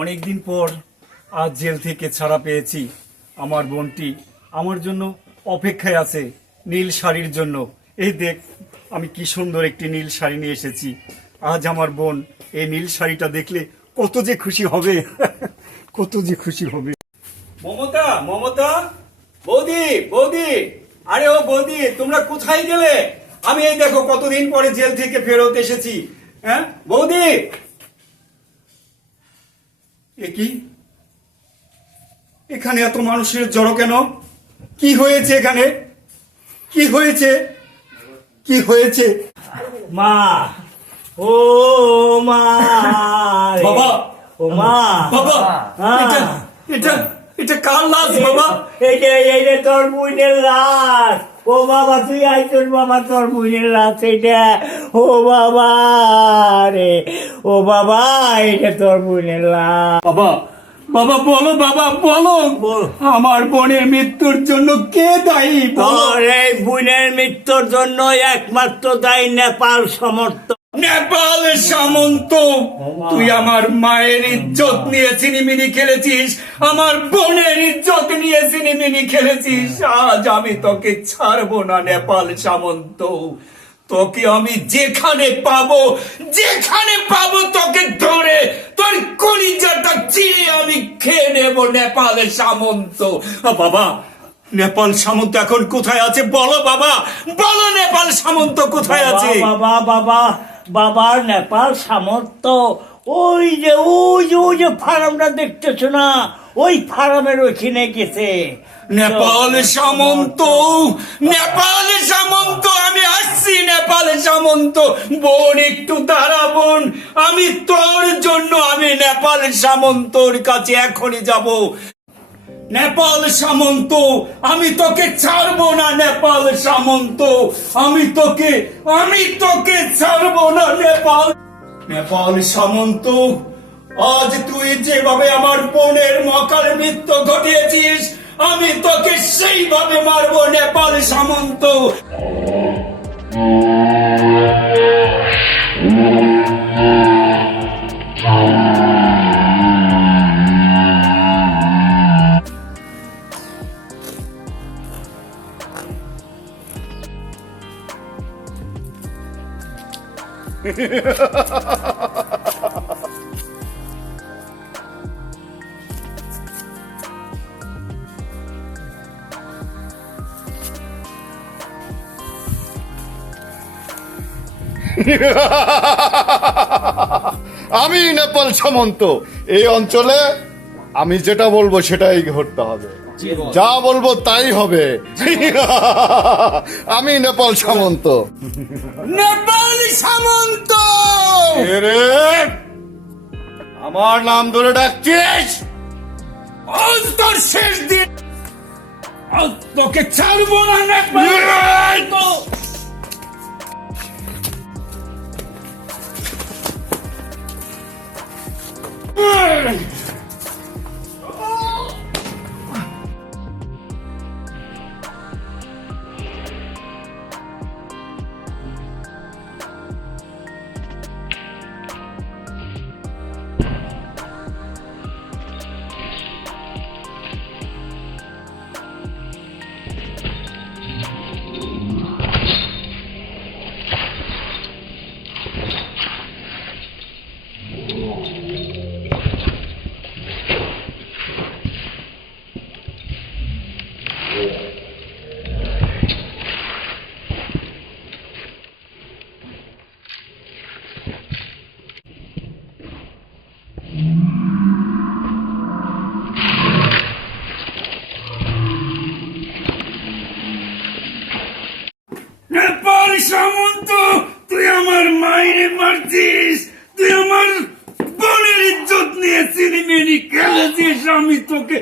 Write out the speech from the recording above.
অনেকদিন পর আজ জেল থেকে ছাড়া পেয়েছি। আমার বোনটি আমার জন্য অপেক্ষায় আছে নীল শাড়ির জন্য। এই দেখ, আমি কি সুন্দর একটি নীল শাড়ি নিয়ে এসেছি। আজ আমার বোন এই নীল শাড়িটা দেখলে কত যে খুশি হবে কত যে খুশি হবে। মমতা, মমতা, বৌদি, বৌদি, আরে ও বৌদি, তোমরা কোথায় গেলে? আমি এই দেখো কতদিন পরে জেল থেকে ফেরত এসেছি। হ্যাঁ বৌদি, এ কি এখানে এত মানুষের জড়ো কেন? কি হয়েছে এখানে? কি হয়েছে? কি হয়েছে? মা, ও মা, বাবা, ও মা, বাবা, এটা এটা এটা কার লাশ বাবা? এইটা তোর বোনের লাশ। ও বাবা, তুই আইতোর বাবা, তোর বোনের লাশ এটা। ও বাবা রে, ও বাবা, এটা তোর বোনের লাশ। বাবা, বাবা বলো, বাবা বলো, আমার বোনের মৃত্যুর জন্য কে দায়ী? তোর এই বোনের মৃত্যুর জন্য একমাত্র দায়ী নেপাল সমর্থ। নেপাল সামন্ত, তুই আমার মায়ের ইজ্জত নিয়ে চিনিমিনি খেলেছিস, আমার বোনের ইজ্জত নিয়ে চিনিমিনি খেলেছিস। আজ আমি তোকে ছাড়বো না নেপাল সামন্ত। তোকে আমি যেখানে পাবো তোকে ধরে তোর কলিজাটা চিরে আমি খেয়ে নেব নেপাল সামন্ত। বাবা, নেপাল সামন্ত এখন কোথায় আছে বলো বাবা, বলো নেপাল সামন্ত কোথায় আছে? বাবা বাবা বাবা, নেপাল সামর্থ্য ওই যে ফার্মটা দেখতেছো না, ওই ফার্মের ওইখানে গেছে। নেপাল সামন্ত, নেপাল সামন্ত, আমি আসছি নেপাল সামন্ত। বোন একটু দাঁড়া বোন, আমি তোর জন্য আমি নেপাল সামন্তর কাছে এখনই যাব। নেপাল সামন্ত, আমি তোকে ছাড়বো না নেপাল সামন্ত, আমি তোকে ছাড়বো না নেপাল সামন্ত। আজ তুই যেভাবে আমার বোনের মকার মৃত্যু ঘটিয়েছিস, আমি তোকে সেইভাবে মারবো নেপাল সামন্ত। আমি নেপাল সামন্ত। এই অঞ্চলে আমি যেটা বলবো সেটাই ঘটতে হবে, যা বলবো তাই হবে। আমি নেপাল সামন্ত। নেপাল সামন্ত, রে আমার নাম ধরে ডাকছিস? আজ তোর শেষ দিন, আজ তোকে ছাড়বো না নেপাল সামন্ত। নেপাল সামন্ত, তুই আমার মায়ের মারছিস, তুই আমার বোনের ইজ্জত নিয়ে চিনিমিনি খেলেছিস, আমি তোকে